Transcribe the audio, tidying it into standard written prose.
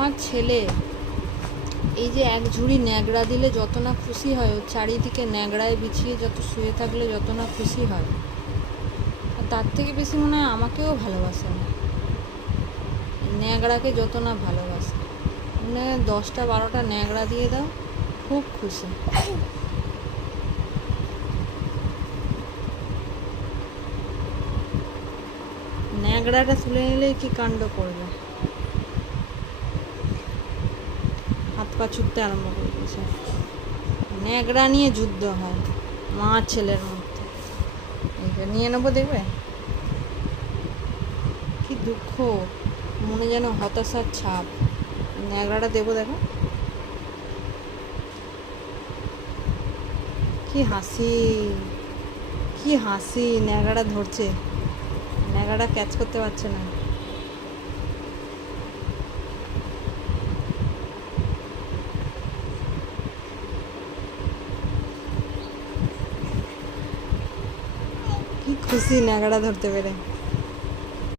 আমার ছেলে এই যে এক ঝুড়ি ন্যাকড়া দিলে যত না খুশি হয়, ওর চারিদিকে ন্যাকড়ায় বিছিয়ে যত শুয়ে থাকলে যত না খুশি হয়, আর তার থেকে বেশি মনে হয় আমাকেও ভালোবাসে না। ন্যাকড়াকে যত না ভালোবাসে, মানে 10টা 12টা ন্যাকড়া দিয়ে দাও, খুব খুশি। ন্যাকড়াটা তুলে নিলেই কি কাণ্ড করবে, হাত পা ছুটতে আরম্ভ করে দিয়েছে। ন্যাকড়া নিয়ে যুদ্ধ হয় মা ছেলের মধ্যে। এইটা নিয়ে নেবো, দেখবে কি দুঃখ, মনে যেন হতাশার ছাপ। ন্যাকড়াটা দেবো, দেখো কি হাসি, কি হাসি। ন্যাকড়া ধরছে, ন্যাকড়া ক্যাচ করতে পারছে না। কি খুশি ন্যাকড়া ধরতে পেরে।